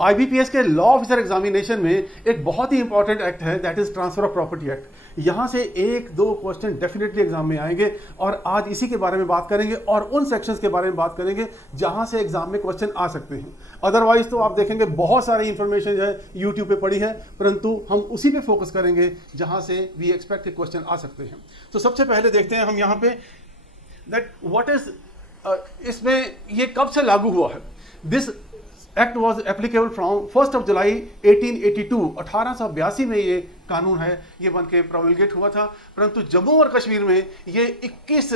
IBPS के law officer examination में एक बहुत ही इंपॉर्टेंट एक्ट है, that is transfer of property act. यहाँ से एक दो क्वेश्चन डेफिनेटली एग्जाम में आएंगे और आज इसी के बारे में बात करेंगे और उन सेक्शंस के बारे में बात करेंगे जहाँ से एग्जाम में क्वेश्चन आ सकते हैं। अदरवाइज तो आप देखेंगे बहुत सारी इंफॉर्मेशन है यूट्यूब पे पड़ी है, परंतु हम उसी पे फोकस करेंगे जहाँ से वी एक्सपेक्ट के क्वेश्चन आ सकते हैं। तो सबसे पहले देखते हैं हम यहाँ पे दैट व्हाट इज, इसमें ये कब से लागू हुआ है। This act was applicable from 1 जुलाई 1882। 1882 में ये कानून है, ये बन के प्रोमलगेट हुआ था, परंतु जम्मू और कश्मीर में ये 21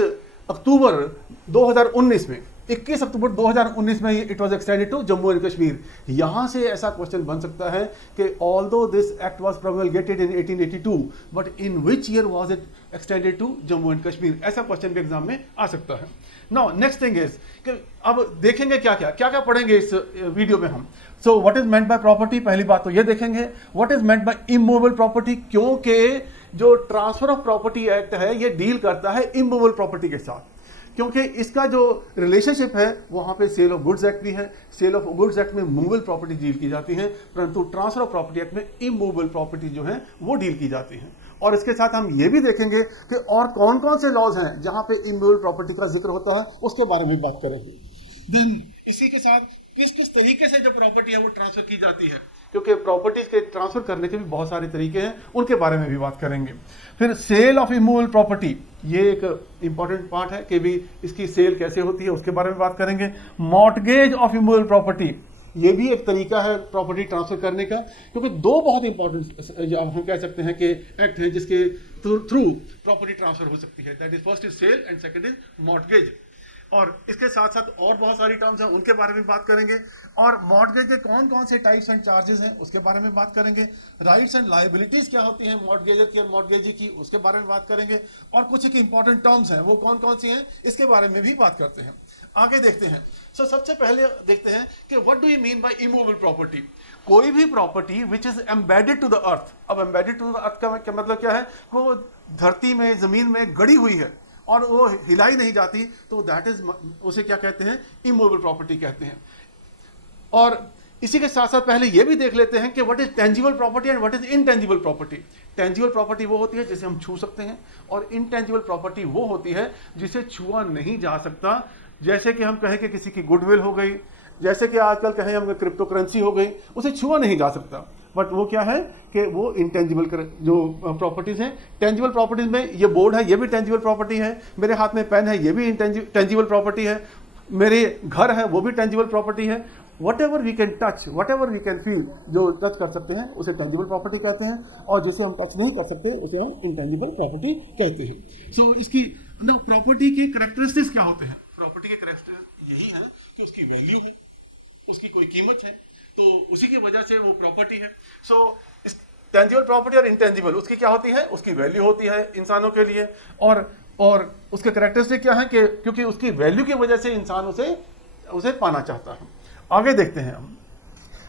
अक्टूबर 2019 में 21 अक्टूबर 2019 में it was extended to Jammu and Kashmir. यहाँ से ऐसा क्वेश्चन बन सकता है कि although this act was promulgated in 1882 but in which year was it extended to Jammu and Kashmir, ऐसा क्वेश्चन भी एग्जाम में आ सकता है। नाउ नेक्स्ट थिंग इज कि अब देखेंगे क्या क्या पढ़ेंगे इस वीडियो में हम। सो what is meant by property, पहली बात तो ये देखेंगे what is meant by immovable property, क्योंकि जो ट्रांसफर ऑफ प्रॉपर्टी एक्ट है ये डील करता है इमूवेबल प्रॉपर्टी के साथ, क्योंकि इसका जो रिलेशनशिप है वहां पे सेल ऑफ गुड्स एक्ट भी है। सेल ऑफ गुड्स एक्ट में मूवेबल प्रॉपर्टी डील की जाती है, परंतु ट्रांसफर ऑफ प्रॉपर्टी एक्ट में इमूवेबल प्रॉपर्टी जो है वो डील की जाती है। और इसके साथ हम ये भी देखेंगे कि और कौन कौन से लॉज हैं जहां पे इमूवेबल प्रॉपर्टी का जिक्र होता है, उसके बारे में बात करेंगे। देन इसी के साथ किस किस तरीके से जो प्रॉपर्टी है वो ट्रांसफर की जाती है, क्योंकि प्रॉपर्टीज के ट्रांसफर करने के भी बहुत सारे तरीके हैं, उनके बारे में भी बात करेंगे। फिर सेल ऑफ इमूवेबल प्रॉपर्टी, ये एक इंपॉर्टेंट पार्ट है कि भी इसकी सेल कैसे होती है, उसके बारे में बात करेंगे। मॉर्टगेज ऑफ इमूवेबल प्रॉपर्टी, ये भी एक तरीका है प्रॉपर्टी ट्रांसफर करने का, क्योंकि दो बहुत इंपॉर्टेंट हम कह सकते हैं कि एक्ट है जिसके थ्रू प्रॉपर्टी ट्रांसफर हो सकती है, that is first is sale and second is mortgage. और इसके साथ साथ और बहुत सारी टर्म्स हैं, उनके बारे में बात करेंगे। और मॉर्टगेज के कौन कौन से टाइप्स एंड चार्जेस हैं उसके बारे में बात करेंगे। राइट्स एंड लायबिलिटीज क्या होती हैं मॉर्टगेजर की और मॉर्टगेजी की, उसके बारे में बात करेंगे। और कुछ एक इंपॉर्टेंट टर्म्स हैं वो कौन कौन सी हैं इसके बारे में भी बात करते हैं। आगे देखते हैं। सो सबसे पहले देखते हैं कि what do you mean by immovable property. कोई भी property which is embedded to the earth. अब एम्बेडेड टू द अर्थ का मतलब क्या है, वो धरती में जमीन में गड़ी हुई है और वो हिलाई नहीं जाती, तो दैट इज, उसे क्या कहते हैं, इमूवेबल प्रॉपर्टी कहते हैं। और इसी के साथ साथ पहले ये भी देख लेते हैं कि what is tangible property and what is intangible property. Tangible property वो होती है जिसे हम छू सकते हैं, और इनटेंजिबल प्रॉपर्टी वो होती है जिसे छुआ नहीं जा सकता। जैसे कि हम कहें कि किसी की गुडविल हो गई, जैसे कि आजकल कहें हम क्रिप्टो करेंसी हो गई, उसे छुआ नहीं जा सकता, बट वो क्या है कि वो इंटेंजिबल जो प्रॉपर्टीज हैं। टेंजिबल प्रॉपर्टीज में ये बोर्ड है, ये भी टेंजिबल प्रॉपर्टी है, मेरे हाथ में पेन है, ये भी टेंजिबल प्रॉपर्टी है, मेरे घर है वो भी टेंजिबल प्रॉपर्टी है। Whatever we can touch, whatever we can feel, जो टच कर सकते हैं उसे टेंजिबल प्रॉपर्टी कहते हैं, और जिसे हम टच नहीं कर सकते उसे हम इंटेंजिबल प्रॉपर्टी कहते हैं। सो इसकी ना प्रॉपर्टी के कैरेक्टरिस्टिक्स क्या होते हैं। प्रॉपर्टी के कैरेक्टरिस्टिक्स यही है कि उसकी वैल्यू है, उसकी कोई कीमत है, तो उसी की वजह से वो प्रॉपर्टी है। सो टेंजिबल प्रॉपर्टी और इंटेंजिबल, उसकी क्या होती है, उसकी वैल्यू होती है इंसानों के लिए, और उसके कैरेक्टरिस्टिक क्या है कि क्योंकि उसकी वैल्यू की वजह से इंसान उसे पाना चाहता है। आगे देखते हैं हम।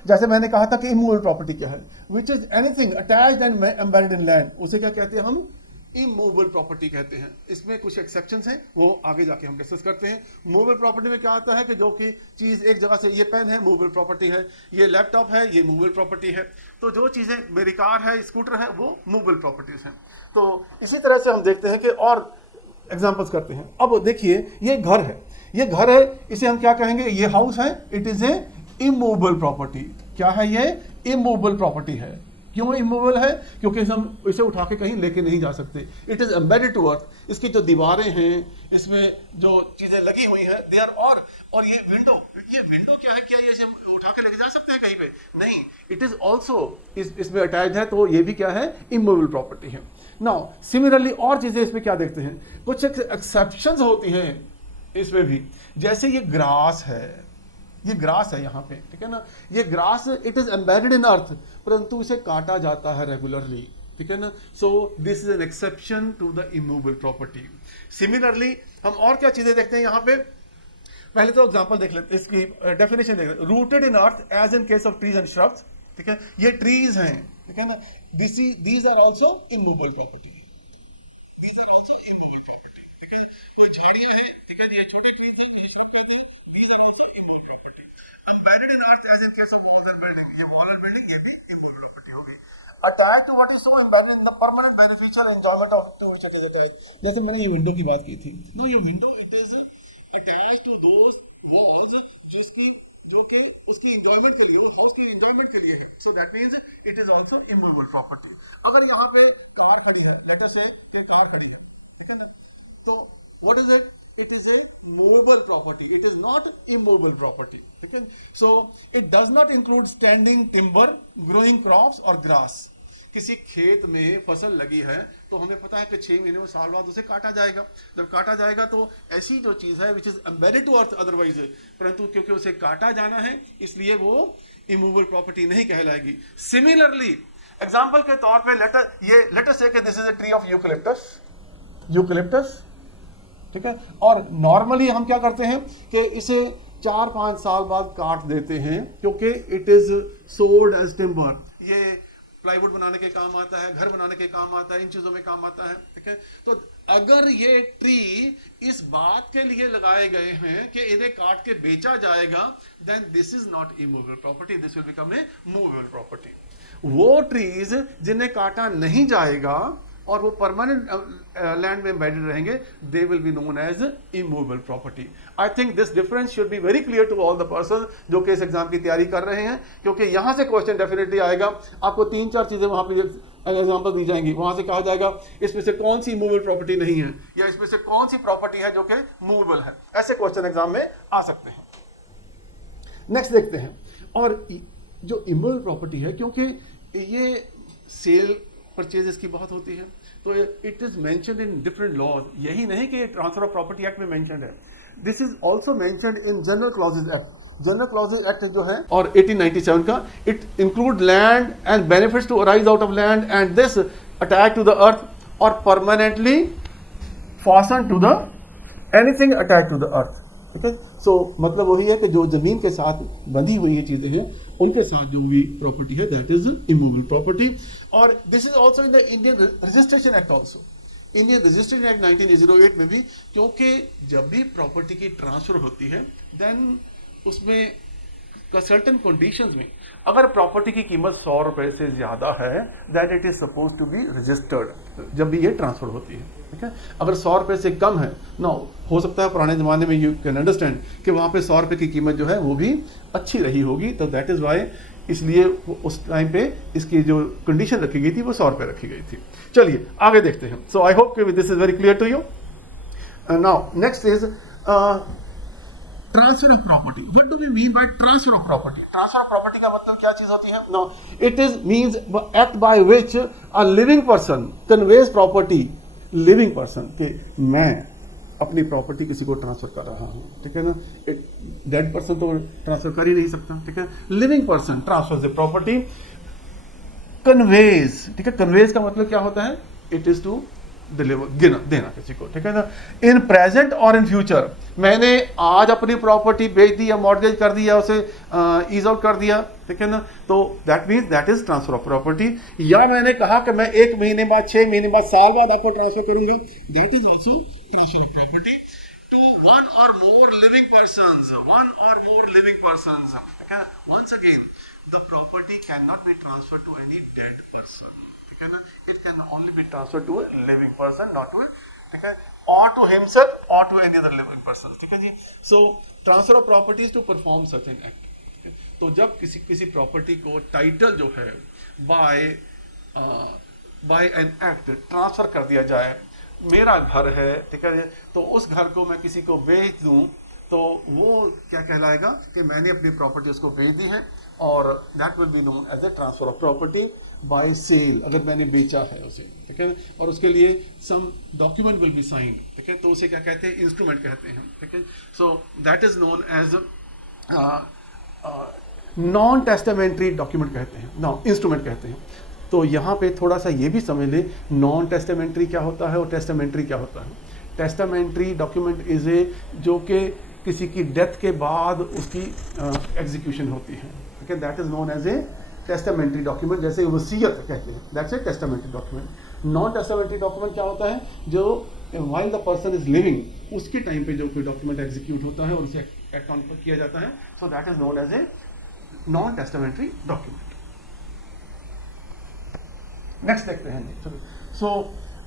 जैसे मैंने कहा था कि इमूवेबल प्रॉपर्टी क्या है, which is anything attached and embedded in land, उसे क्या कहते हैं, हम इमूवेबल प्रॉपर्टी कहते हैं। इसमें कुछ एक्सेप्शंस हैं, वो आगे जाके हम डिस्कस करते हैं। मूवेबल प्रॉपर्टी में क्या आता है कि जो कि चीज एक जगह से, ये पेन है मूवेबल प्रॉपर्टी है, ये लैपटॉप है ये मूवेबल प्रॉपर्टी है, तो जो चीजें, मेरी कार है स्कूटर है, वो मूवेबल प्रॉपर्टीज हैं। तो इसी तरह से हम देखते हैं कि और एग्जाम्पल्स करते हैं। अब देखिए ये घर है, ये घर है, इसे हम क्या कहेंगे, ये हाउस है, it is a immovable property. क्या है ये, इमूवेबल प्रॉपर्टी है। क्यों इमूवेबल है, क्योंकि हम इसे उठा के कहीं लेके नहीं जा सकते। It is embedded to earth, इसकी जो दीवारें हैं, इसमें जो चीजें लगी हुई हैं, दे आर, और ये विंडो क्या है, क्या ये इसे हम उठा के लेके जा सकते हैं कहीं पे, नहीं, इट इज ऑल्सो इसमें अटैच है, तो ये भी क्या है, इमूवेबल प्रॉपर्टी है। नाउ सिमिलरली और चीजें इसमें क्या देखते हैं, कुछ एक्सेप्शंस होती हैं इसमें भी। जैसे ये ग्रास है, ये ग्रास है यहाँ पे, ठीक है ना, ये grass it is embedded in earth, परंतु इसे काटा जाता है रेगुलरली, ठीक है ना। So this is an exception to the immovable property. Similarly हम और क्या चीजें देखते हैं यहाँ पे, पहले तो एग्जांपल देख लेते, इसकी डेफिनेशन देख लेते। Rooted in earth as in case of trees and shrubs, ठीक है, ये ट्रीज हैं, ठीक है ना, these are also immovable property, these are also immovable property, ठीक है। तो झाड़ियां हैं, ठीक है, ये छोटे ट्रीज हैं, ये these are also immovable property. embedded in earth as in case of wall and building, ये wall and building ये भी immovable property होगी. Attached to what is so embedded in the permanent beneficial enjoyment of to which it is attached. जैसे मैंने ये window की बात की थी, नो ये window it is attached to those walls जिसकी जो कि उसकी एंजॉयमेंट के लिए, उस हाउस की एंजॉयमेंट के लिए है. So that means it is also immovable property. अगर यहाँ पे कार खड़ी है, लेट अस से ये कार खड़ी है, ठीक है ना, तो what is it? It is a movable property. It is not immovable property. Okay? So it does not include standing timber, growing crops or grass. किसी खेत में फसल लगी है तो हमें पता है कि 6 महीने में साल बाद उसे काटा जाएगा. जब काटा जाएगा तो ऐसी जो चीज है which is embedded to earth otherwise, परंतु क्योंकि उसे काटा जाना है इसलिए वो इमूवेबल प्रॉपर्टी नहीं कहलाएगी. सिमिलरली एग्जांपल के तौर पे लेट अस से कि this is a tree of eucalyptus, ठीक है, और नॉर्मली हम क्या करते हैं कि इसे 4-5 साल बाद काट देते हैं क्योंकि it is sold as timber. ये प्लाईवुड बनाने के काम आता है, घर बनाने के काम आता है, इन चीजों में काम आता है, ठीक है. तो अगर ये ट्री इस बात के लिए लगाए गए हैं कि इन्हें काट के बेचा जाएगा, then this is not immovable property, this will become a movable property. वो ट्रीज जिन्हें काटा नहीं जाएगा और वो परमानेंट लैंड में एम्बेडेड रहेंगे, they will be known as immovable property. I think this difference should be very clear to all the person जो कि इस एग्जाम की तैयारी कर रहे हैं, क्योंकि यहां से क्वेश्चन डेफिनेटली आएगा. आपको 3-4 चीजें वहां पे एग्जाम्पल दी जाएंगी, वहां से कहा जाएगा इसमें से कौन सी मूवेबल प्रॉपर्टी नहीं है या इसमें से कौन सी प्रॉपर्टी है जो कि मूवेबल है. ऐसे क्वेश्चन एग्जाम में आ सकते हैं. नेक्स्ट देखते हैं. और जो इमूवेबल प्रॉपर्टी है, क्योंकि ये सेल परचेजेस की बात होती है, तो it is mentioned in different laws. यही नहीं कि ट्रांसफर ऑफ प्रॉपर्टी एक्ट में मेंशन्ड है, this is also mentioned in general clauses act. General clauses act जो है और 1897 का, it include land and benefits to arise out of land and this attach to the earth और permanently fasten to the anything attach to the earth. ठीक है. सो मतलब वही है कि जो जमीन के साथ बंधी हुई ये चीजें हैं उनके साथ जो भी प्रॉपर्टी है दैट इज इमूवेबल प्रॉपर्टी. और this is also in the Indian registration act also. Indian registration act 1908 में भी, क्योंकि जब भी प्रॉपर्टी की ट्रांसफर होती है देन उसमें सर्टेन कंडीशंस में अगर प्रॉपर्टी की कीमत 100 रुपए से ज्यादा है that it is suppose to be registered जब भी ये ट्रांसफर होती है. ठीक है. अगर 100 रुपए से कम है ना, हो सकता है पुराने जमाने में यू कैन अंडरस्टैंड कि वहां पे 100 रुपए की कीमत जो है वो भी अच्छी रही होगी, तो दैट इज वाई इसलिए उस टाइम पे इसकी जो कंडीशन रखी गई थी वो 100 रुपए रखी गई थी. चलिए आगे देखते हैं. So I hope this is very clear to you. Now next is transfer of property. What do we mean by transfer of property? Transfer of property का मतलब क्या चीज होती है? No, it is means act by which a living person conveys property. Living person कि मैं अपनी property किसी को ट्रांसफर कर रहा हूं, ठीक है ना. डेड पर्सन तो ट्रांसफर कर ही नहीं सकता. ठीक है. Living person transfer the property. Conveys, ठीक है. कन्वेज का मतलब क्या होता है? इट इज टू डिलीवर, देना किसी को. ठीक है ना. इन प्रेजेंट और इन फ्यूचर, मैंने आज अपनी प्रॉपर्टी बेच दी या मॉर्गेज कर दिया, उसे ईज आउट कर दिया, ठीक है ना, तो that means that is transfer of property. या मैंने कहा कि मैं 1 महीने बाद, 6 महीने बाद, साल बाद आपको ट्रांसफर करूंगा, that is also transfer of property to one और मोर लिविंग पर्संस. वन और मोर लिविंग पर्संस. ठीक है. Once again the property can not be transfer to any dead person. It can only be transferred to a living person, not to, ठीक है, or to himself or to any other living person. ठीक है जी. So transfer of property is to perform certain act. तो जब किसी property को title जो है बाय एन एक्ट ट्रांसफर कर दिया जाए, मेरा घर है, ठीक है, तो उस घर को मैं किसी को बेच दूं तो वो क्या कहलाएगा कि मैंने अपनी प्रॉपर्टी उसको बेच दी है, और that will be known as a transfer of property by sale. अगर मैंने बेचा है उसे, ठीक है, और उसके लिए some document will be signed, ठीक है, तो उसे क्या कहते हैं? इंस्ट्रूमेंट कहते हैं. ठीक है. So that is known as non testamentary document कहते हैं, इंस्ट्रूमेंट कहते हैं. तो यहाँ पे थोड़ा सा ये भी समझ ले, नॉन टेस्टामेंट्री क्या होता है और टेस्टामेंट्री क्या होता है. टेस्टामेंट्री डॉक्यूमेंट इज ए जो कि किसी की डेथ के बाद उसकी एग्जीक्यूशन होती है. ठीक है. That is known as a testamentary document. जैसे वसीयत कहते हैं, that's a testamentary document. Non testamentary document क्या होता है? जो while the person is living उसके टाइम पे जो कोई डॉक्यूमेंट एग्जीक्यूट होता है और उसे एक्ट ऑन किया जाता है, so that is known as a non testamentary document. Next देखते हैं जी। So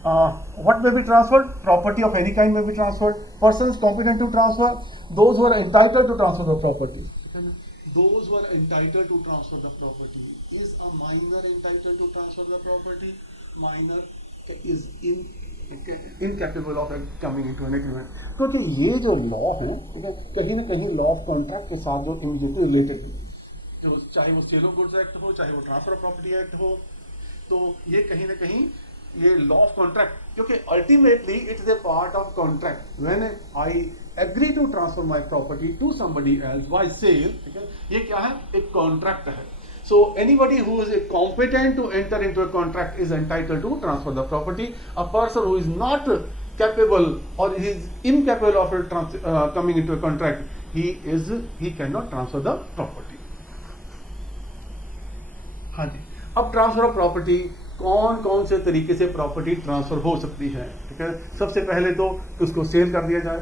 what may be transferred, property of any kind may be transferred, persons competent to transfer, those who are entitled to transfer the property, those who are entitled to transfer the property. Is a minor entitled to transfer the property? Minor is incapable of coming into an agreement. क्योंकि ये जो law है, ठीक है, कहीं ना कहीं law of contract के साथ जो इमीडिएटली रिलेटेड है, जो चाहे वो सेल ऑफ गुड्स एक्ट हो, चाहे वो ट्रांसफर ऑफ प्रॉपर्टी एक्ट हो, तो ये कहीं ना कहीं ये लॉ ऑफ कॉन्ट्रैक्ट, क्योंकि ultimately it's a part of contract. When I agree to transfer my property to somebody else by sale, ठीक है, ये क्या है, एक कॉन्ट्रैक्ट है। So anybody who is competent to enter into a contract is entitled to transfer the property. A person who is not capable or he is incapable of coming into a contract, he cannot transfer the property. हाँ जी, अब transfer of property कौन कौन से तरीके से property transfer हो सकती है, ठीक है। सबसे पहले तो उसको सेल कर दिया जाए,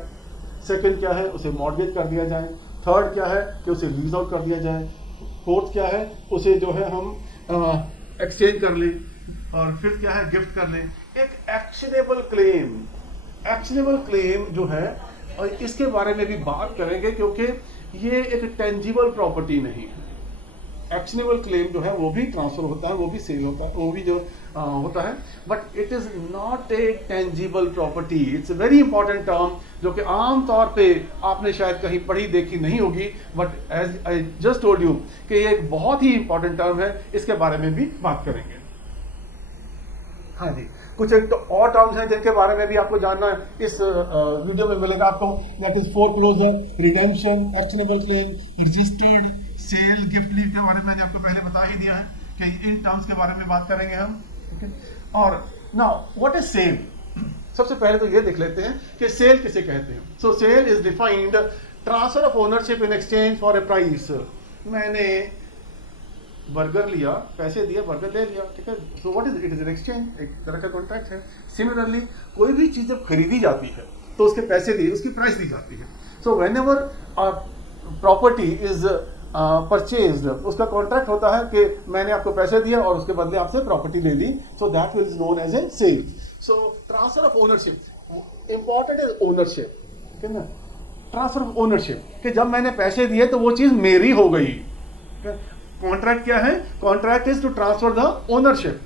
सेकंड क्या है, उसे मॉर्गेज कर दिया जाए, थर्ड क्या है कि उसे लीज आउट कर दिया जाए, फोर्थ क्या है उसे जो है हम एक्सचेंज कर लें, और फिफ्थ क्या है गिफ्ट कर लें। एक एक्शनेबल क्लेम जो है, और इसके बारे में भी बात करेंगे क्योंकि ये एक टेंजिबल प्रॉपर्टी नहीं है। एक्शनेबल क्लेम जो है वो भी ट्रांसफर होता है, वो भी सेल होता है, वो भी जो होता है, but it is not a tangible property. It's a very important term जो कि आम तौर पे आपने शायद कहीं पढ़ी देखी नहीं होगी, but as I just told you कि ये एक बहुत ही इंपॉर्टेंट टर्म है, इसके बारे में भी बात करेंगे। हाँ जी, कुछ एक तो और टर्म्स हैं जिनके बारे में भी आपको जानना है, इस वीडियो में मिलेगा आपको। That is foreclosure, redemption, actionable claim, registered sale, gift lease के बारे में मैंने आपको पहले बता ही दिया है कि इन टर्म्स के बारे में बात करेंगे हम, ठीक है। और नाउ व्हाट इज सेल, सबसे पहले तो ये देख लेते हैं कि सेल किसे कहते हैं। So sale is defined transfer of ownership in exchange for a price. मैंने बर्गर लिया, पैसे दिए, बर्गर ले लिया, ठीक है। So what is it, is an exchange, एक तरह का कॉन्ट्रैक्ट है। सिमिलरली कोई भी चीज जब खरीदी जाती है तो उसके पैसे दिए, उसकी प्राइस दी जाती है। So whenever property is purchased, उसका कॉन्ट्रैक्ट होता है कि मैंने आपको पैसे दिए और उसके बदले आपसे प्रॉपर्टी ले ली, so that is known as a sale. So transfer of ownership, important is ownership, ठीक है ना, ट्रांसफर ऑफ ओनरशिप, कि जब मैंने पैसे दिए तो वो चीज मेरी हो गई। कॉन्ट्रैक्ट क्या है, contract is to transfer the ownership.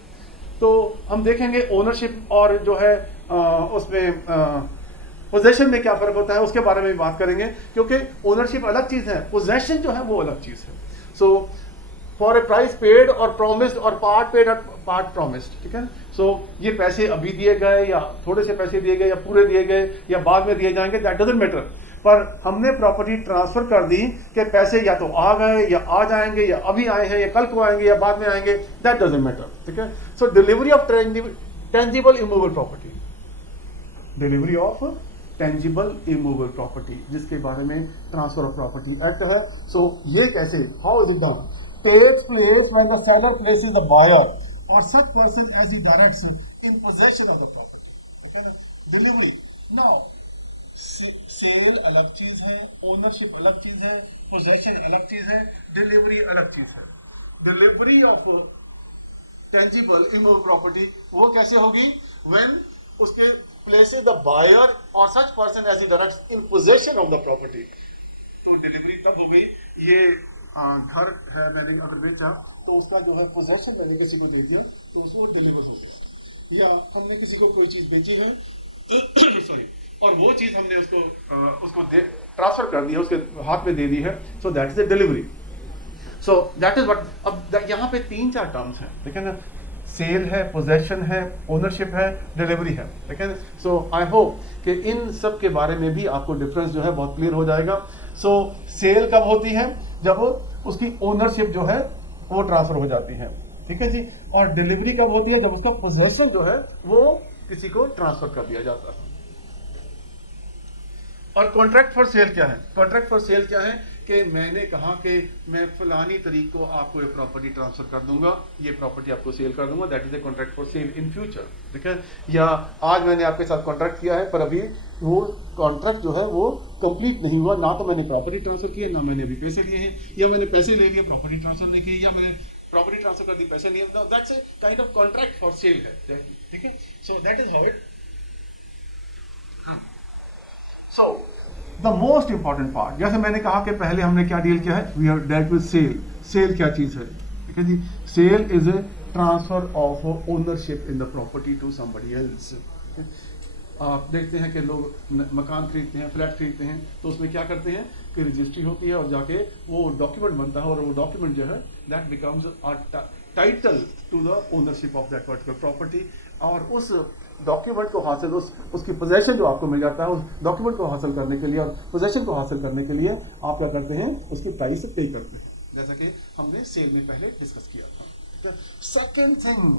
तो हम देखेंगे ओनरशिप और जो है उसमें पोजेशन में क्या फर्क होता है, उसके बारे में भी बात करेंगे, क्योंकि ओनरशिप अलग चीज है, पोजेशन जो है वो अलग चीज है। So for a price paid और प्रोमिस्ड और पार्ट पेड और पार्ट प्रोमिस्ड, ठीक है। सो ये पैसे अभी दिए गए या थोड़े से पैसे दिए गए या पूरे दिए गए या बाद में दिए जाएंगे, दैट डजंट मैटर। पर हमने प्रॉपर्टी ट्रांसफर कर दी कि पैसे या तो आ गए या आ जाएंगे या अभी आए हैं या कल को आएंगे या बाद में आएंगे, दैट डजंट मैटर, ठीक है। So delivery of tangible immovable property, delivery of tangible immovable property, जिसके बारे में ट्रांसफर ऑफ प्रॉपर्टी एक्ट है। सो ये कैसे, how is it done, takes place when the seller places the buyer और such person as he directs in possession of the property, ठीक है ना। डिलीवरी, नाउ सेल अलग चीज है, ओनरशिप अलग चीज है, पोजेशन अलग चीज है, डिलीवरी अलग चीज है। Delivery of tangible immovable property वो कैसे होगी, व्हेन उसके places the buyer or such person as he directs in possession of the property। तो डिलीवरी तब हो गई, ये घर है मैंने अगर बेचा तो उसका जो है पोजेशन मैंने किसी को दे दिया तो उसको डिलीवर हो गया, या हमने किसी को कोई चीज बेची है सॉरी और वो चीज हमने उसको ट्रांसफर कर दिया, उसके हाथ में दे दी है, so that is the delivery. So that is what. अब यहाँ पे 3-4 टर्म्स हैं, ठीक है ना, सेल है, पोजेशन है, ओनरशिप है, डिलीवरी है, ठीक है। सो आई होप कि इन सब के बारे में भी आपको डिफरेंस जो है बहुत क्लियर हो जाएगा। सो सेल कब होती है, जब उसकी ओनरशिप जो है वो ट्रांसफर हो जाती है, ठीक है जी। और डिलीवरी कब होती है, जब उसका पोजेशन जो है वो किसी को ट्रांसफर कर दिया जाता है। और कॉन्ट्रैक्ट फॉर सेल क्या है, कॉन्ट्रैक्ट फॉर सेल क्या है कि मैंने कहा कि मैं फलानी तारीख को आपको ये प्रॉपर्टी ट्रांसफर कर दूंगा, ये प्रॉपर्टी आपको सेल कर दूंगा, that is a contract for sale in future, ठीक है। या आज मैंने आपके साथ कॉन्ट्रैक्ट किया है पर अभी वो कॉन्ट्रैक्ट जो है वो कंप्लीट नहीं हुआ, ना तो मैंने प्रॉपर्टी ट्रांसफर की है, ना मैंने अभी पैसे लिए हैं, या मैंने पैसे ले लिए प्रॉपर्टी ट्रांसफर नहीं की, या मैंने प्रॉपर्टी ट्रांसफर कर दी पैसे नहीं, that's a kind of contract for sale है, ठीक है। So that is how it. So the most important part, जैसे मैंने कहा कि पहले हमने क्या डील किया है, we have dealt with sale. Sale क्या चीज है, ठीक है जी। Sale is a transfer of ownership in the property to somebody else. आप देखते हैं कि लोग मकान खरीदते हैं, फ्लैट खरीदते हैं, तो उसमें क्या करते हैं कि रजिस्ट्री होती है और जाके वो डॉक्यूमेंट बनता है, और वो डॉक्यूमेंट जो है that becomes a title to the ownership of that particular property. और उस डॉक्यूमेंट को हासिल, उसकी पोजेशन जो आपको मिल जाता है, उस डॉक्यूमेंट को हासिल करने के लिए और पोजेशन को हासिल करने के लिए आप क्या करते हैं, उसकी प्राइस पे करते हैं, जैसा कि हमने सेल में पहले डिस्कस किया था। सेकंड थिंग,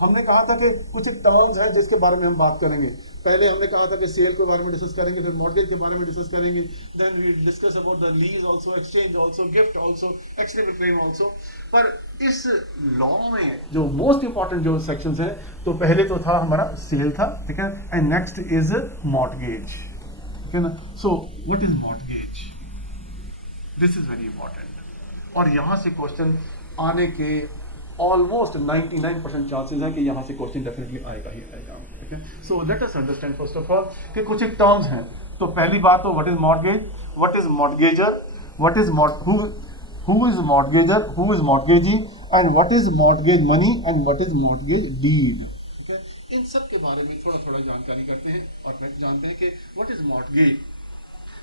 हमने कहा था कि कुछ टर्म्स हैं जिसके बारे में हम बात करेंगे। पहले हमने कहा था कि सेल के बारे में डिस्कस करेंगे, फिर मॉर्गेज के बारे में डिस्कस करेंगे, then we discuss about the lease also, exchange also, gift also, extended claim also. पर इस लॉ में जो मोस्ट इंपॉर्टेंट जो सेक्शंस हैं, तो पहले तो था हमारा सेल था, ठीक है, एंड नेक्स्ट इज मॉर्गेज, ठीक है ना। सो what is mortgage, this is very important, और यहां से क्वेश्चन आने के ऑलमोस्ट 99% चांसेस हैं कि यहाँ से क्वेश्चन डेफिनेटली आएगा ही आएगा, ठीक है। So let us understand first of all कि कुछ एक टर्म्स हैं। तो पहली बात तो what is mortgage, what is mortgager, what is who is mortgager, who is mortgagee, and what is mortgage money, and what is mortgage deed, ठीक है। इन सब के बारे में थोड़ा थोड़ा जानकारी करते हैं और फिर जानते हैं कि व्हाट इज मॉर्गेज।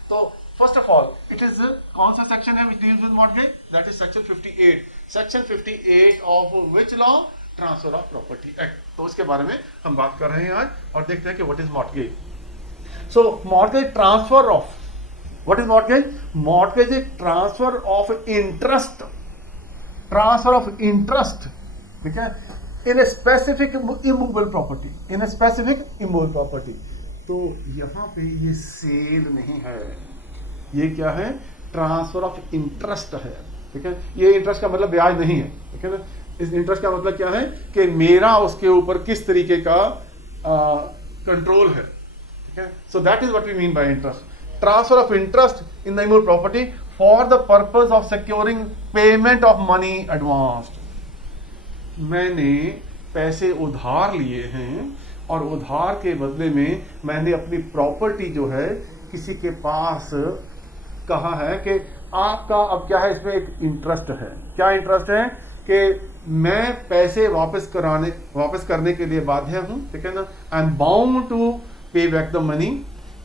तो first of all it is कौन सा सेक्शन है which deals with mortgage, that is section 58, section 58 of which law, transfer of property act. तो उसके बारे में हम बात कर रहे हैं आज, और देखते हैं कि what is mortgage. So mortgage transfer of, what is mortgage, mortgage is transfer of interest, transfer of interest, ठीक है, in a specific immovable property, in a specific immovable property. तो यहाँ पे ये सेल नहीं है, ये क्या है, ट्रांसफर ऑफ इंटरेस्ट है, ठीक है। ये इंटरेस्ट का मतलब ब्याज नहीं है, ठीक है ना। इस इंटरेस्ट का मतलब क्या है कि मेरा उसके ऊपर किस तरीके का कंट्रोल है, ठीक है। So that is what we mean by interest, transfer of interest in the immovable property for the purpose of securing payment of money advanced. मैंने पैसे उधार लिए हैं और उधार के बदले में मैंने अपनी प्रॉपर्टी जो है किसी के पास कहा है कि आपका, अब क्या है इसमें एक इंटरेस्ट है। क्या इंटरेस्ट है कि मैं पैसे वापस करने के लिए बाध्य हूं, ठीक है ना। आई एम बाउंड टू पे back the money,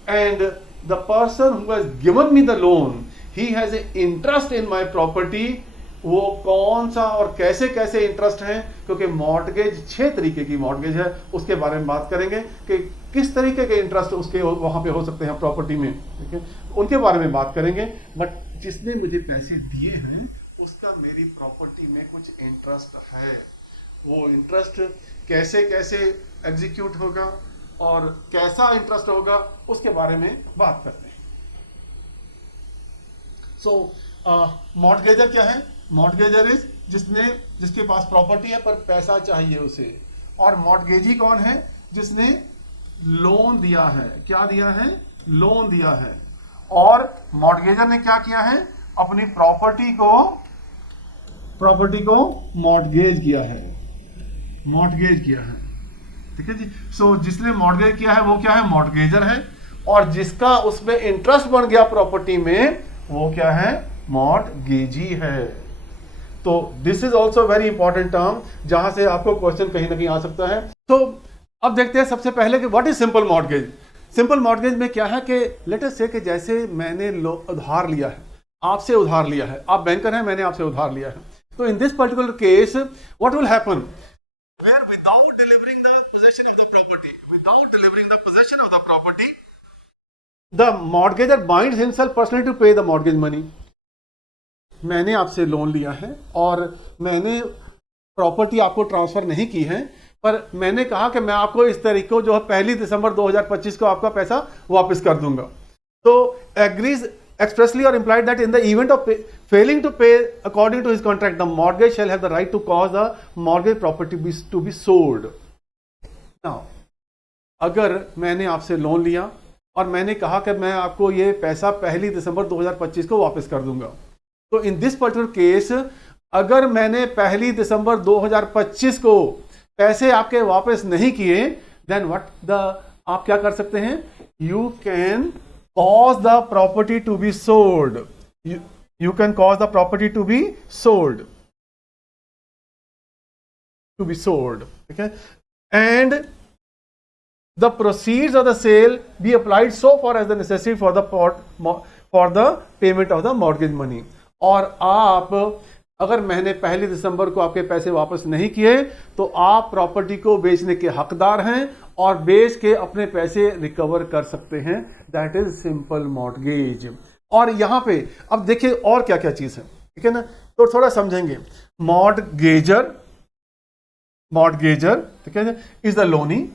and the person who has given me the loan, he has a interest in my property. वो कौन सा और कैसे कैसे इंटरेस्ट है, क्योंकि मॉर्गेज 6 तरीके की मॉर्गेज है, उसके बारे में बात करेंगे कि किस तरीके के इंटरेस्ट उसके वहां पे हो सकते हैं प्रॉपर्टी में, ठीक है, उनके बारे में बात करेंगे। बट जिसने मुझे पैसे दिए हैं उसका मेरी प्रॉपर्टी में कुछ इंटरेस्ट है, वो इंटरेस्ट कैसे कैसे एग्जीक्यूट होगा और कैसा इंटरेस्ट होगा उसके बारे में बात करते हैं। सो मॉर्गेजर क्या है, मॉर्गेजर इज जिसके पास प्रॉपर्टी है पर पैसा चाहिए उसे, और मॉर्गेजी कौन है, जिसने लोन दिया है। क्या दिया है, लोन दिया है, और मॉर्गेजर ने क्या किया है, अपनी प्रॉपर्टी को मॉर्गेज किया है, ठीक है जी। सो जिसने मॉर्गेज किया है वो क्या है, मॉर्गेजर है, और जिसका उसमें इंटरेस्ट बन गया प्रॉपर्टी में वो क्या है, मॉर्गेजी है। तो this is also very important term, जहां से आपको क्वेश्चन कहीं ना कहीं आ सकता है। तो अब देखते हैं सबसे पहले कि what is simple mortgage. Simple mortgage में क्या है कि लेट अस से कि जैसे मैंने उधार लिया है, आपसे उधार लिया है, आप बैंकर हैं, मैंने आपसे उधार लिया है। तो in this particular case what will happen, where without delivering the possession of the property, the mortgager binds himself personally to pay the mortgage money. मैंने आपसे लोन लिया है और मैंने प्रॉपर्टी आपको ट्रांसफर नहीं की है, पर मैंने कहा कि मैं आपको इस तारीख को जो है 1 दिसंबर 2025 को आपका पैसा वापस कर दूंगा। तो agrees expressly or implied that in the event of failing to pay according to his contract, the mortgage shall have the right to cause the mortgage property to be sold. Now, अगर मैंने आपसे loan लिया और मैंने कहा कि मैं आपको ये पैसा 1 दिसंबर 2025 को वापस कर दूंगा, तो इन दिस पर्टिकुलर केस अगर मैंने 1 दिसंबर 2025 को पैसे आपके वापस नहीं किए, देन आप क्या कर सकते हैं? You can cause the property to be sold. You can cause the property to be sold. Okay? And the proceeds of the sale be applied so far as the necessary for the payment of the mortgage money. और आप अगर मैंने 1 दिसंबर को आपके पैसे वापस नहीं किए तो आप प्रॉपर्टी को बेचने के हकदार हैं और बेच के अपने पैसे रिकवर कर सकते हैं. That is simple mortgage. और यहां पे अब देखिए और क्या क्या चीज है, ठीक है ना, तो थोड़ा समझेंगे. मॉर्गेजर ठीक है, इज द लोनी,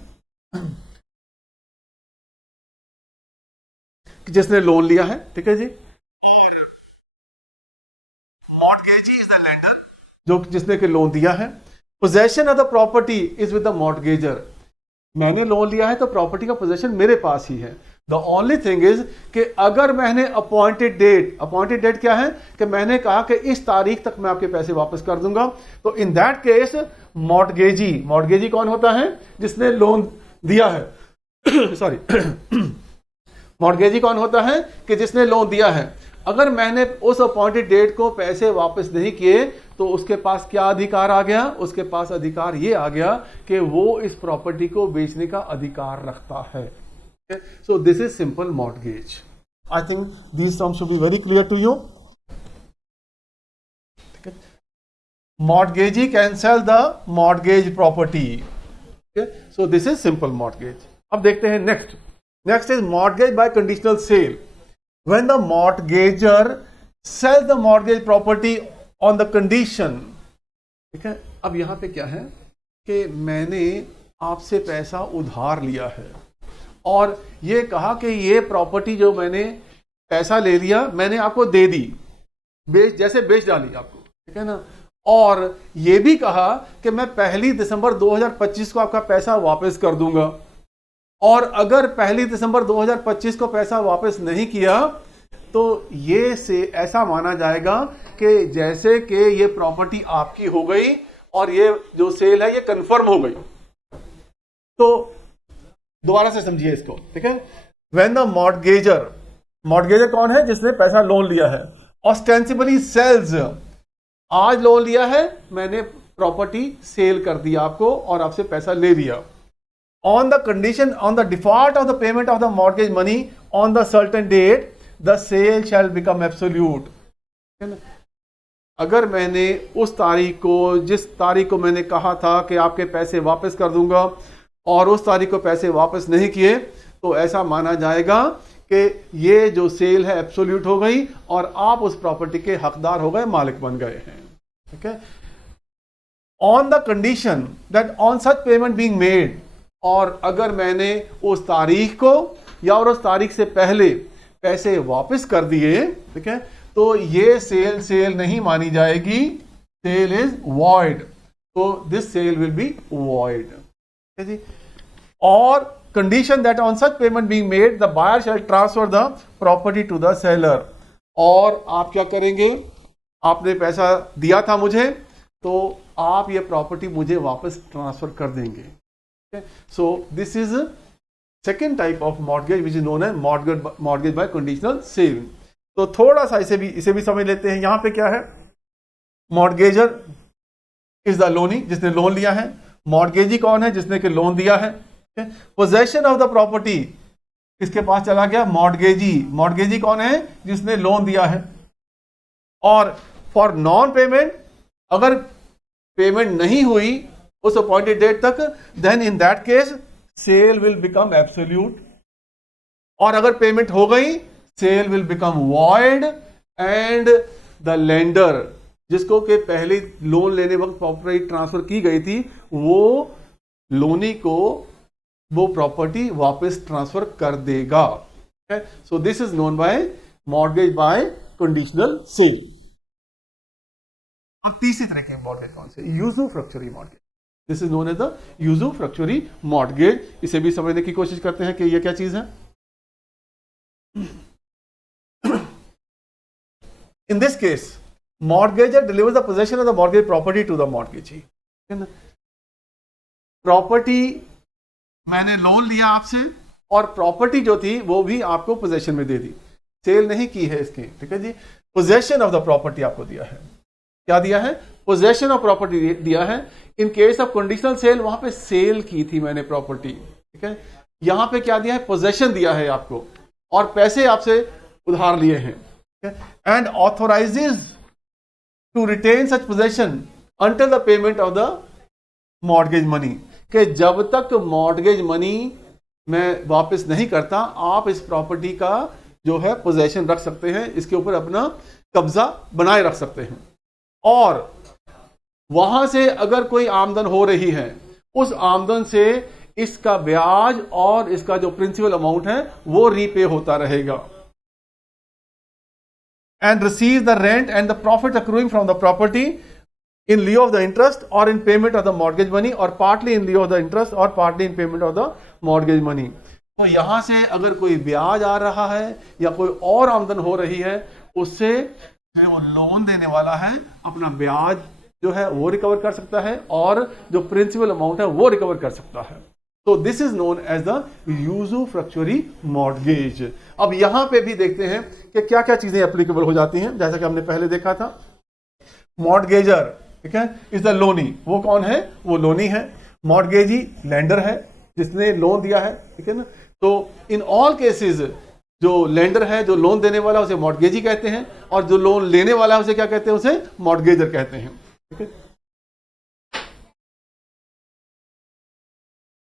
जिसने लोन लिया है, ठीक है जी. मॉर्गेजी इज द लेंडर, जो जिसने के लोन दिया है. Possession of the property is with the mortgagor. मैंने लोन लिया है तो प्रॉपर्टी का पोजेशन मेरे पास ही है. द ओनली थिंग इज कि अगर मैंने अपॉइंटेड डेट क्या है कि मैंने कहा कि इस तारीख तक मैं आपके पैसे वापस कर दूंगा, तो इन दैट केस मॉर्गेजी कौन होता है? जिसने लोन दिया है. सॉरी मॉर्गेजी कौन होता है? कि जिसने लोन दिया है. अगर मैंने उस अपॉइंटेड डेट को पैसे वापस नहीं किए तो उसके पास क्या अधिकार आ गया? उसके पास अधिकार ये आ गया कि वो इस प्रॉपर्टी को बेचने का अधिकार रखता है. So this is simple mortgage. I think these terms should be very clear to you. Mortgagee can sell the mortgage property. So this is simple mortgage. अब देखते हैं next is mortgage by conditional sale. When the mortgager sells the mortgage property on the condition, ठीक है. अब यहां पे क्या है कि मैंने आपसे पैसा उधार लिया है और ये कहा कि ये प्रॉपर्टी जो मैंने पैसा ले लिया मैंने आपको दे दी, जैसे बेच डाली आपको, ठीक है ना. और ये भी कहा कि मैं 1 दिसंबर 2025 को आपका पैसा वापस कर दूंगा. और अगर 1 दिसंबर 2025 को पैसा वापस नहीं किया तो ये से ऐसा माना जाएगा कि जैसे कि ये प्रॉपर्टी आपकी हो गई और ये जो सेल है ये कंफर्म हो गई. तो दोबारा से समझिए इसको, ठीक है. व्हेन द मॉर्गेजर कौन है? जिसने पैसा लोन लिया है. ऑस्टेंसिबली सेल्स, आज लोन लिया है, मैंने प्रॉपर्टी सेल कर दी आपको और आपसे पैसा ले लिया. On the condition, on the default of the payment of the mortgage money on the certain date, the sale shall become absolute. अगर मैंने उस तारीख को, जिस तारीख को मैंने कहा था कि आपके पैसे वापस कर दूंगा और उस तारीख को पैसे वापस नहीं किए तो ऐसा माना जाएगा कि ये जो सेल है एब्सोल्यूट हो गई और आप उस प्रॉपर्टी के हकदार हो गए, मालिक बन गए हैं. ठीक है. On the condition that on such payment being made, और अगर मैंने उस तारीख को या और उस तारीख से पहले पैसे वापस कर दिए, ठीक है, तो ये सेल नहीं मानी जाएगी. Sale is void. तो this sale will be void. और condition that on such payment being made the buyer shall transfer the property to the seller. और आप क्या करेंगे? आपने पैसा दिया था मुझे तो आप ये प्रॉपर्टी मुझे वापस ट्रांसफर कर देंगे. So this is a second type of mortgage which is known as mortgage by conditional sale. तो थोड़ा सा इसे भी समझ लेते हैं. यहां पे क्या है? मॉर्गेजर इज द लोनी, जिसने लोन लिया है. मॉर्गेजी कौन है? जिसने के लोन दिया है. पोजेशन ऑफ द प्रॉपर्टी किसके पास चला गया? मॉर्गेजी कौन है? जिसने लोन दिया है. और फॉर नॉन पेमेंट, अगर पेमेंट नहीं हुई उस अपॉइंटेड डेट तक, then in that case sale will become absolute. और अगर पेमेंट हो गई, sale will become void and the lender, जिसको के पहले लोन लेने वक्त प्रॉपर्टी ट्रांसफर की गई थी, वो लोनी को वो प्रॉपर्टी वापस ट्रांसफर कर देगा. So this is known by mortgage by conditional sale. और तीसरी तरह के मॉर्गेज कौन से? Usufructuary mortgage. This is known as the usufructuary mortgage. इसे भी समझने की कोशिश करते हैं कि ये क्या चीज है। In this case, mortgagor delivers the possession of the mortgage property to the mortgagee. Property मैंने लोन लिया आपसे और प्रॉपर्टी जो थी वो भी आपको पोजेशन में दे दी, सेल नहीं की है इसकी, ठीक है जी। पोजेशन ऑफ द प्रॉपर्टी आपको दिया है। क्या दिया है? पोजेशन ऑफ प्रॉपर्टी दिया है। इन केस ऑफ कंडीशनल सेल वहां पे सेल की थी मैंने प्रॉपर्टी, ठीक है। यहां पे क्या दिया है? पोजेशन दिया है आपको और पैसे आपसे उधार लिए हैं, and authorizes to retain such possession until the payment of the mortgage money, कि जब तक मॉर्गेज मनी मैं वापस नहीं करता आप इस प्रॉपर्टी का जो है पोजेशन रख सकते हैं, इसके ऊपर अपना कब्जा बनाए रख सकते हैं। और वहां से अगर कोई आमदन हो रही है उस आमदन से इसका ब्याज और इसका जो प्रिंसिपल अमाउंट है वो रीपे होता रहेगा। And receives the rent and the profit accruing from the property in lieu of the interest or in payment of the mortgage money, or partly in lieu of the interest or partly in payment of the mortgage money। तो यहां से अगर कोई ब्याज आ रहा है या कोई और आमदन हो रही है उससे वो लोन देने वाला है अपना ब्याज जो है वो रिकवर कर सकता है और जो प्रिंसिपल अमाउंट है वो रिकवर कर सकता है। तो this is known as the usufructuary mortgage. अब यहां पे भी देखते हैं कि क्या क्या चीजें एप्लीकेबल हो जाती हैं। जैसा कि हमने पहले देखा था, मॉर्गेजर, ठीक है, इज द लोनी। वो कौन है? वो लोनी है। मॉर्गेजी लेंडर है जिसने लोन दिया है, ठीक है ना। तो इन ऑल केसेस जो लेंडर है, जो लोन देने वाला, उसे मॉर्गेजी कहते हैं, और जो लोन लेने वाला है उसे क्या कहते हैं? उसे मॉर्गेजर कहते हैं, ठीक है।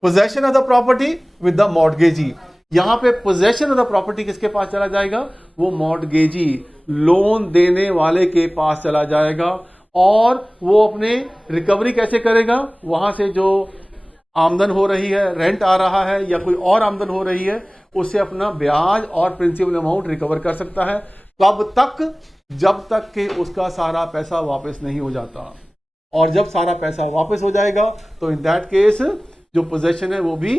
Possession of the property with the mortgagee. यहां पे पोजेशन ऑफ द प्रॉपर्टी किसके पास चला जाएगा? वो मॉर्गेजी, लोन देने वाले के पास चला जाएगा। और वो अपने रिकवरी कैसे करेगा? वहां से जो आमदन हो रही है, रेंट आ रहा है या कोई और आमदन हो रही है, उससे अपना ब्याज और प्रिंसिपल अमाउंट रिकवर कर सकता है। तब तक जब तक कि उसका सारा पैसा वापस नहीं हो जाता। और जब सारा पैसा वापस हो जाएगा तो इन दैट केस जो पोजेशन है वो भी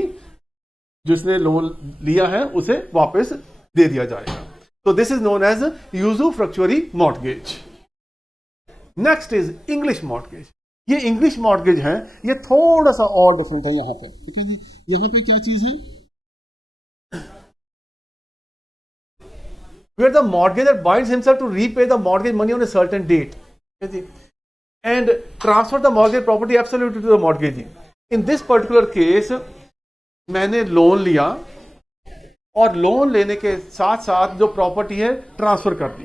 जिसने लोन लिया है उसे वापस दे दिया जाएगा। तो this is known as usufructuary mortgage. Next is English mortgage. ये इंग्लिश मॉर्गेज है, ये थोड़ा सा और डिफरेंट है यहाँ पे, ठीक है जी। यहाँ पे क्या चीज है? Where the mortgagor binds himself to repay the mortgage money on a certain date, ठीक है जी, and transfer the mortgage property absolutely to the mortgagee। In this particular case मैंने लोन लिया और लोन लेने के साथ साथ जो प्रॉपर्टी है ट्रांसफर कर दी,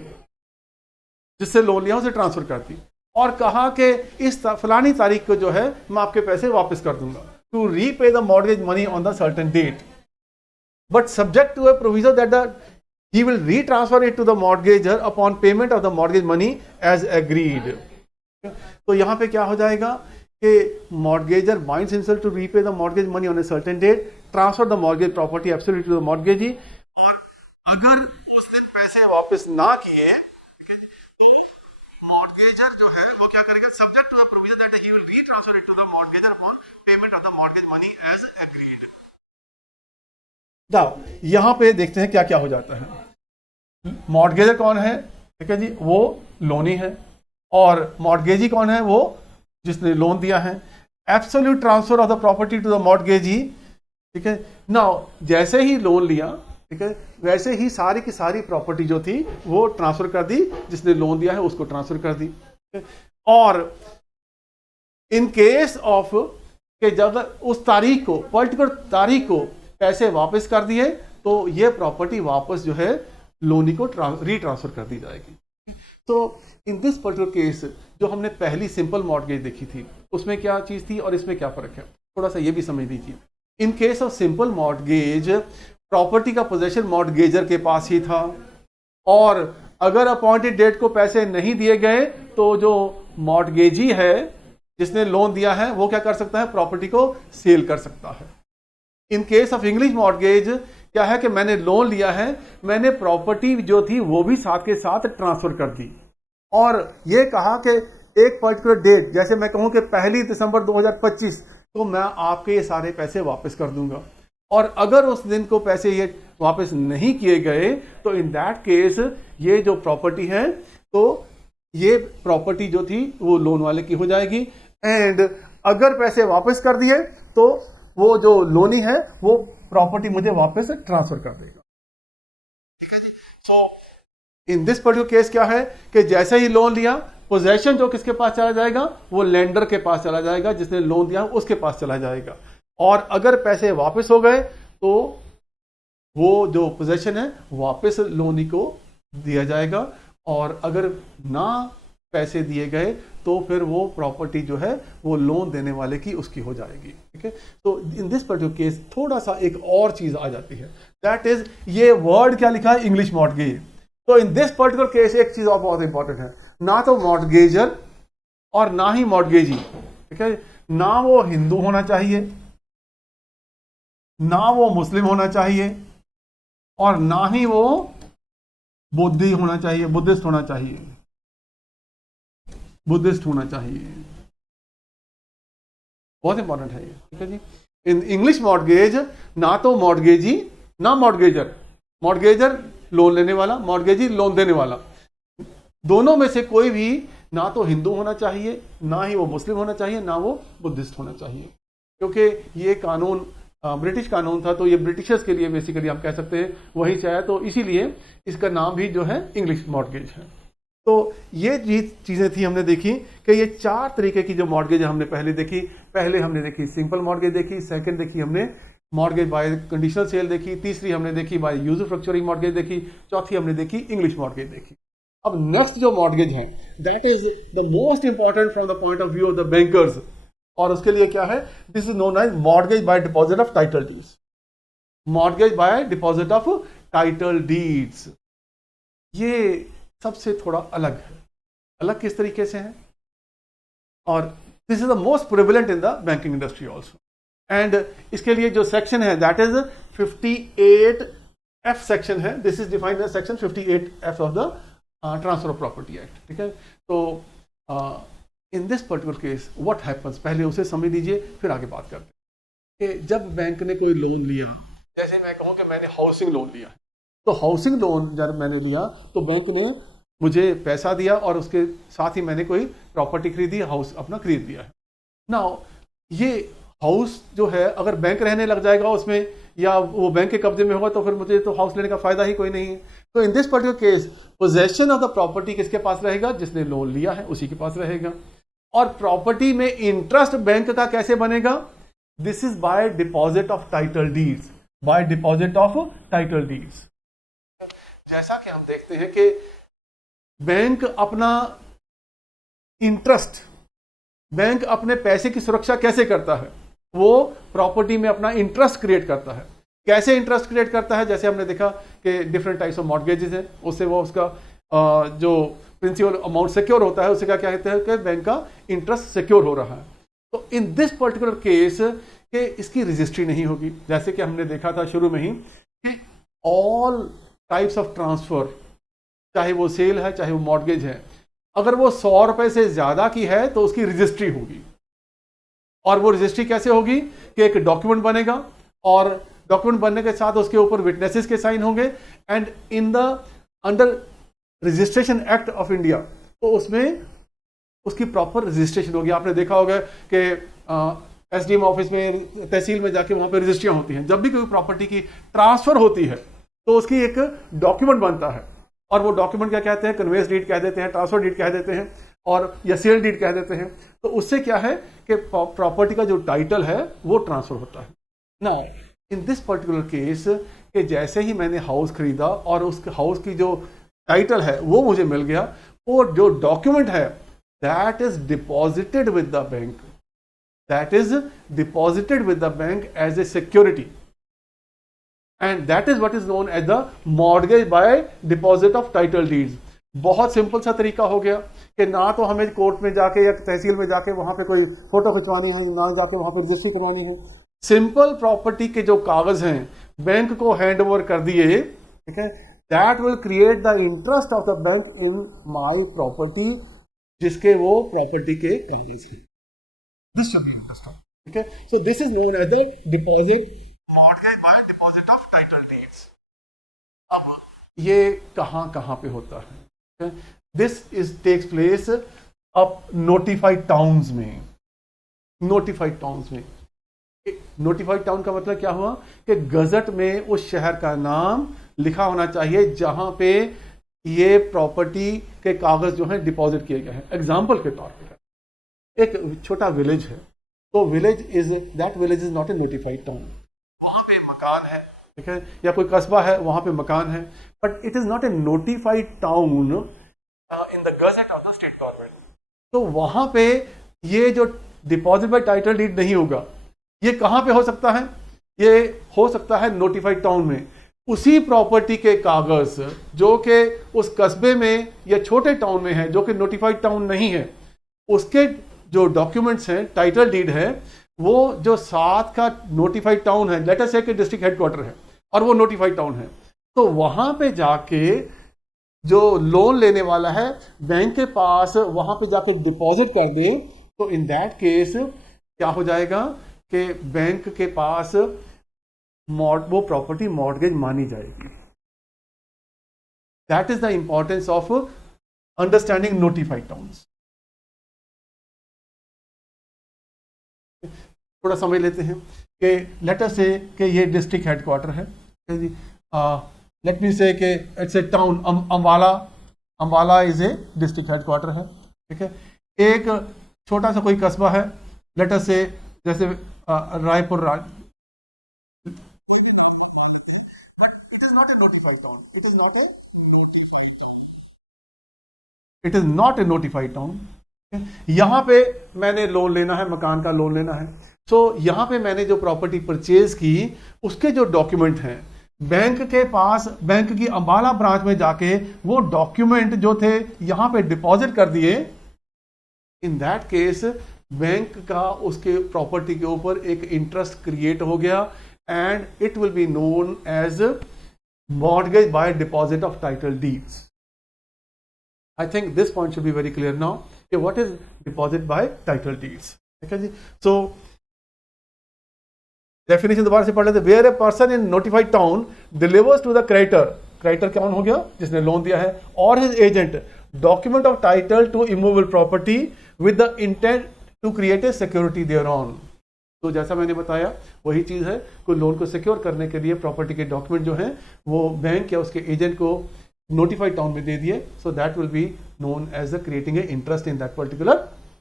जिससे लोन लिया उसे ट्रांसफर कर दी और कहा कि इस फलानी तारीख को जो है मैं आपके पैसे वापस कर दूंगा, to repay the mortgage money on the certain date, but subject to a provision that the he will retransfer it to the mortgagor upon payment of the mortgage money as agreed। तो यहां पे क्या हो जाएगा कि mortgagor binds himself to repay the mortgage money on a certain date, transfer the mortgage property absolutely to the mortgagee। और अगर उस दिन पैसे वापस ना किए तो mortgagor जो है वो क्या करेगा? subject to a provision that he will retransfer it to the mortgagor upon payment of the mortgage money as agreed। यहां पे देखते हैं क्या क्या हो जाता है। मॉर्गेजर कौन है? ठीक है जी, वो लोनी है। और मॉर्गेजी कौन है? वो जिसने लोन दिया है। Absolute transfer of the property to the mortgagee, ठीक है। नाउ जैसे ही लोन लिया, ठीक है, वैसे ही सारी की सारी प्रॉपर्टी जो थी वो ट्रांसफर कर दी, जिसने लोन दिया है उसको ट्रांसफर कर दी। और इन केस ऑफ कि जब उस तारीख को, पर्टिकुलर तारीख को पैसे वापस कर दिए तो ये प्रॉपर्टी वापस जो है लोनी को रीट्रांसफर कर दी जाएगी। तो इन दिस पर्टिकुलर केस जो हमने पहली सिंपल मॉर्गेज देखी थी उसमें क्या चीज थी और इसमें क्या फर्क है, थोड़ा सा ये भी समझ लीजिए। इन case of simple mortgage property का पोजेशन मॉर्गेजर के पास ही था और अगर अपॉइंटेड डेट को पैसे नहीं दिए गए तो जो मॉर्गेजी है जिसने लोन दिया है वो क्या कर सकता है? प्रॉपर्टी को सेल कर सकता है। इन केस ऑफ इंग्लिश मॉर्गेज क्या है कि मैंने लोन लिया है, मैंने प्रॉपर्टी जो थी वो भी साथ के साथ ट्रांसफर कर दी, और ये कहा कि एक पर्टिकुलर डेट, जैसे मैं कहूं कि 1 दिसंबर 2025, तो मैं आपके ये सारे पैसे वापस कर दूंगा। और अगर उस दिन को पैसे ये वापस नहीं किए गए तो इन दैट केस ये जो प्रॉपर्टी है, तो ये प्रॉपर्टी जो थी वो लोन वाले की हो जाएगी, एंड अगर पैसे वापस कर दिए तो वो जो लोनी है वो प्रॉपर्टी मुझे वापस ट्रांसफर कर देगा। सो इन दिस पर्टिकुलर केस क्या है कि जैसे ही लोन लिया, पोजेशन जो किसके पास चला जाएगा, वो लेंडर के पास चला जाएगा, जिसने लोन दिया उसके पास चला जाएगा। और अगर पैसे वापस हो गए तो वो जो पोजेशन है वापस लोनी को दिया जाएगा, और अगर ना पैसे दिए गए तो फिर वो प्रॉपर्टी जो है वो लोन देने वाले की उसकी हो जाएगी। ठीक है, तो इन दिस पर्टिकुलर केस थोड़ा सा एक और चीज आ जाती है, दैट इज ये वर्ड क्या लिखा है, इंग्लिश मॉर्टगेज। तो इन दिस पर्टिकुलर केस एक चीज और बहुत इंपॉर्टेंट है, ना तो मॉर्टगेजर और ना ही मॉर्टगेजी। ठीक है, ना वो हिंदू होना चाहिए, ना वो मुस्लिम होना चाहिए, और ना ही वो बौद्धी होना चाहिए, बुद्धिस्ट होना चाहिए, बुद्धिस्ट होना चाहिए। बहुत इंपॉर्टेंट है ये। ठीक है जी, इन इंग्लिश मॉर्टगेज ना तो मॉर्टगेजी ना मॉर्टगेजर, मॉर्टगेजर लोन लेने वाला, मॉर्टगेजी लोन देने वाला, दोनों में से कोई भी ना तो हिंदू होना चाहिए, ना ही वो मुस्लिम होना चाहिए, ना वो बुद्धिस्ट होना चाहिए। क्योंकि ये कानून ब्रिटिश कानून था, तो ये ब्रिटिशर्स के लिए बेसिकली हम कह सकते हैं वही से आया, तो इसीलिए इसका नाम भी जो है इंग्लिश मॉर्टगेज है। तो ये चीज़ें थी हमने देखी कि ये 4 तरीके की जो मॉर्टगेज हमने पहले देखी। पहले हमने देखी सिंपल मॉर्टगेज देखी, सेकंड देखी हमने मॉर्टगेज बाय कंडीशनल सेल देखी, तीसरी हमने देखी बाय यूजरफ्रक्चरिंग मॉर्टगेज देखी, चौथी हमने देखी इंग्लिश मॉर्टगेज देखी। अब नेक्स्ट जो मॉर्टगेज है that is the most important from the point of view of the bankers, और उसके लिए क्या है, this is known as mortgage by deposit of title deeds. Mortgage by deposit of title deeds, ये सबसे थोड़ा अलग है। अलग किस तरीके से है, और this is the most prevalent in the banking industry also. And इसके लिए जो सेक्शन है दैट इज 58F सेक्शन है, this is defined as section 58F of the transfer of property act. ठीक है, तो in this particular case what happens, पहले उसे समझ लीजिए फिर आगे बात करते हैं। कि जब बैंक ने कोई लोन लिया, जैसे मैं कहूँ कि मैंने हाउसिंग लोन लिया, तो हाउसिंग लोन जब मैंने लिया तो बैंक ने मुझे पैसा दिया और उसके साथ ही मैंने कोई प्रॉपर्टी खरीदी, हाउस अपना खरीद लिया है। नाउ ये हाउस जो है अगर बैंक रहने लग जाएगा उसमें, या वो बैंक के कब्जे में होगा, तो फिर मुझे तो हाउस लेने का फायदा ही कोई नहीं है। तो in this particular case possession of the property किसके पास रहेगा, जिसने लोन लिया है उसी के पास रहेगा। और प्रॉपर्टी में इंटरेस्ट बैंक का कैसे बनेगा, this is by deposit of title deeds, bye deposit of title deeds. जैसा कि हम देखते हैं कि बैंक अपना इंटरेस्ट, बैंक अपने पैसे की सुरक्षा कैसे करता है, वो प्रॉपर्टी में अपना इंटरेस्ट क्रिएट करता है। कैसे इंटरेस्ट क्रिएट करता है, जैसे हमने देखा कि डिफरेंट टाइप्स ऑफ मॉर्टगेजेस हैं, उससे वो उसका जो प्रिंसिपल अमाउंट सिक्योर होता है, उसे क्या कहते हैं कि बैंक का इंटरेस्ट सिक्योर हो रहा है। तो इन दिस पर्टिकुलर केस कि इसकी रजिस्ट्री नहीं होगी, जैसे कि हमने देखा था शुरू में ही कि ऑल टाइप्स ऑफ ट्रांसफर, चाहे वो सेल है चाहे वो मॉर्टगेज है, अगर वो 100 रुपए से ज्यादा की है तो उसकी रजिस्ट्री होगी। और वो रजिस्ट्री कैसे होगी कि एक डॉक्यूमेंट बनेगा, और डॉक्यूमेंट बनने के साथ उसके ऊपर विटनेसेस के साइन होंगे, and in the under registration act of India, तो उसमें उसकी प्रॉपर रजिस्ट्रेशन होगी। आपने देखा होगा कि एसडीएम ऑफिस में, तहसील में जाके वहां पे रजिस्ट्रियां होती हैं। जब भी कोई प्रॉपर्टी की ट्रांसफर होती है तो उसकी एक डॉक्यूमेंट बनता है, और वो डॉक्यूमेंट क्या कहते हैं, कन्वेंस डीड कह देते हैं, ट्रांसफर डीड कह देते हैं, और या सेल डीड कह देते हैं। तो उससे क्या है कि प्रॉपर्टी का जो टाइटल है वो ट्रांसफर होता है। Now in this particular case कि जैसे ही मैंने हाउस खरीदा और उस हाउस की जो टाइटल है वो मुझे मिल गया, और जो डॉक्यूमेंट है that is deposited with the bank, that is deposited with the bank as a security, and that is what is known as the mortgage by deposit of title deeds. बहुत सिंपल सा तरीका हो गया कि ना तो हमें कोर्ट में जाके या तहसील में जाके वहां पे कोई फोटो खिंचवानी है, ना जाके वहां पे रजिस्ट्री करवानी है, सिंपल प्रॉपर्टी के जो कागज हैं बैंक को हैंड ओवर कर दिए, ठीक है, that will create the interest of the bank in my property, जिसके वो प्रॉपर्टी के कागज हैं। दिस शुड बी इंटरेस्ट, ठीक है। So this is known as the deposit mortgage by deposit of title deeds. अब ये कहां पे होता है? दिस इज टेक्स प्लेस अब नोटिफाइड टाउन्स में। नोटिफाइड टाउन्स में, नोटिफाइड टाउन का मतलब क्या हुआ कि गजट में उस शहर का नाम लिखा होना चाहिए जहां पे ये प्रॉपर्टी के कागज जो हैं डिपॉजिट किए गए हैं। एग्जांपल के तौर पर एक छोटा विलेज है, तो village is not a notified town. वहां पे मकान है, ठीक है, या कोई कस्बा है वहां पे मकान है, but it is not a notified town in the gazette of the state government. तो वहां पे ये जो डिपॉजिट बाय टाइटल डीड नहीं होगा। ये कहां पे हो सकता है? ये हो सकता है नोटिफाइड टाउन में। उसी प्रॉपर्टी के कागज जो कि उस कस्बे में या छोटे टाउन में है, जो कि नोटिफाइड टाउन नहीं है, उसके जो डॉक्यूमेंट्स हैं, टाइटल डीड है, वो जो साथ का नोटिफाइड टाउन है, लेट अस से कि डिस्ट्रिक्ट हेडक्वार्टर है और वो नोटिफाइड टाउन है, तो वहां पे जाके जो लोन लेने वाला है बैंक के पास वहां पे जाके डिपॉजिट कर दे, तो इन दैट केस क्या हो जाएगा कि बैंक के पास वो प्रॉपर्टी मॉर्गेज मानी जाएगी। That is the importance of understanding notified towns. थोड़ा समझ लेते हैं कि लेट अस से कि ये डिस्ट्रिक्ट हेडक्वार्टर है, लेट मी से कि it's a town Ambala is a district headquarter है, ठीक है। एक छोटा सा कोई कस्बा है, लेट अस से जैसे Raipur it is not a notified town. यहां पे मैंने लोन लेना है, मकान का लोन लेना है, सो यहां पे मैंने जो प्रॉपर्टी परचेज की उसके जो डॉक्यूमेंट हैं बैंक के पास, बैंक की अंबाला ब्रांच में जाके वो डॉक्यूमेंट जो थे यहां पे डिपॉजिट कर दिए। इन दैट केस बैंक का उसके प्रॉपर्टी के ऊपर एक इंटरेस्ट क्रिएट हो गया and it will be known as mortgage by deposit of title deeds. I think this point should be very clear now कि what is deposit by title deeds, ठीक है जी। सो डेफिनेशन दोबारा से पढ़ लेते। Where a person in notified town delivers to the creditor, creditor कौन हो गया? जिसने लोन दिया है, और his agent document of title to immovable property with the intent to create a security thereon. तो जैसा मैंने बताया वही चीज है, कोई लोन को सिक्योर करने के लिए प्रॉपर्टी के डॉक्यूमेंट जो हैं वो बैंक या उसके एजेंट को नोटिफाइड टाउन में दे दिए, so that will be known as the creating a interest in that particular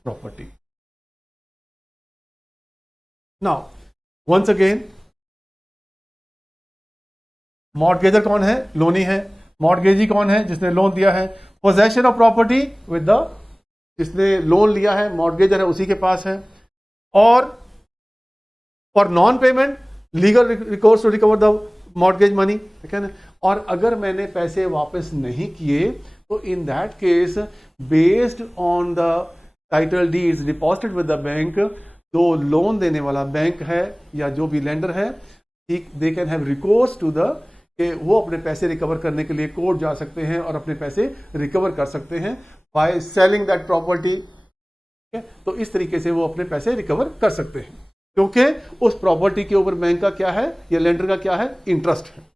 property. Now once again, mortgager कौन है? लोनी है। मॉर्गेजी कौन है? जिसने लोन दिया है। Possession of property with the, जिसने लोन लिया है मॉर्गेजर है उसी के पास है। और for non payment legal recourse to recover the mortgage money, ठीक है ना। और अगर मैंने पैसे वापस नहीं किए तो in that case based on the title deeds deposited with the bank, जो लोन देने वाला बैंक है या जो भी लेंडर है, they can have recourse to the, कि वो अपने पैसे रिकवर करने के लिए कोर्ट जा सकते हैं और अपने पैसे रिकवर कर सकते हैं बाय सेलिंग दैट प्रॉपर्टी। तो इस तरीके से वो अपने पैसे रिकवर कर सकते हैं, क्योंकि उस प्रॉपर्टी के ऊपर बैंक का क्या है या लेंडर का क्या है? इंटरेस्ट है।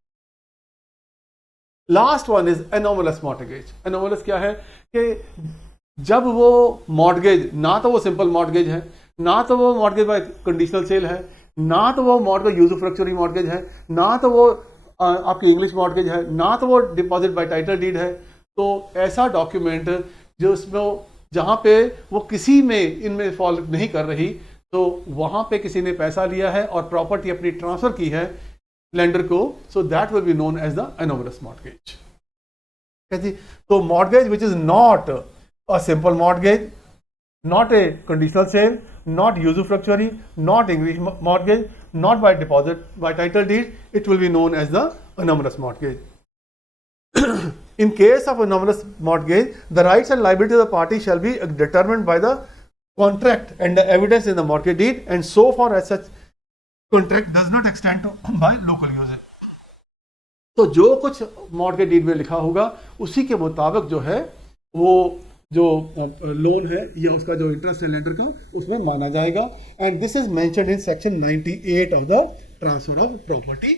Last one is anomalous mortgage. Anomalous क्या है कि जब वो मॉर्गेज, ना तो वो सिंपल मॉर्गेज है, ना तो वो मॉर्गेज बाय कंडीशनल सेल है, ना तो वो मॉर्गेज यूजुफ्रैक्चरी मॉर्गेज है, ना तो वो आपकी इंग्लिश मॉर्गेज है, ना तो वो डिपॉजिट बाय टाइटल डीड है। तो ऐसा डॉक्यूमेंट जो उसमें, जहां पे वो किसी में इनमें फॉल नहीं कर रही, तो वहां पे किसी ने पैसा लिया है और प्रॉपर्टी अपनी ट्रांसफर की है लेंडर को, so that will be known as the anomalous mortgage. तो mortgage which is not a simple mortgage, not a conditional sale, not usufructuary, not English mortgage, not by deposit, by title deed, it will be known as the anomalous mortgage. In case of anomalous mortgage, the rights and liabilities of the party shall be determined by the contract and the evidence in the mortgage deed, and so far as such contract does not extend to by local user. तो जो कुछ mortgage deed में लिखा होगा उसी के मुताबिक जो है वो जो लोन है या उसका जो इंटरेस्ट है लेंडर का उसमें माना जाएगा। And this is mentioned in section 98 of the transfer of property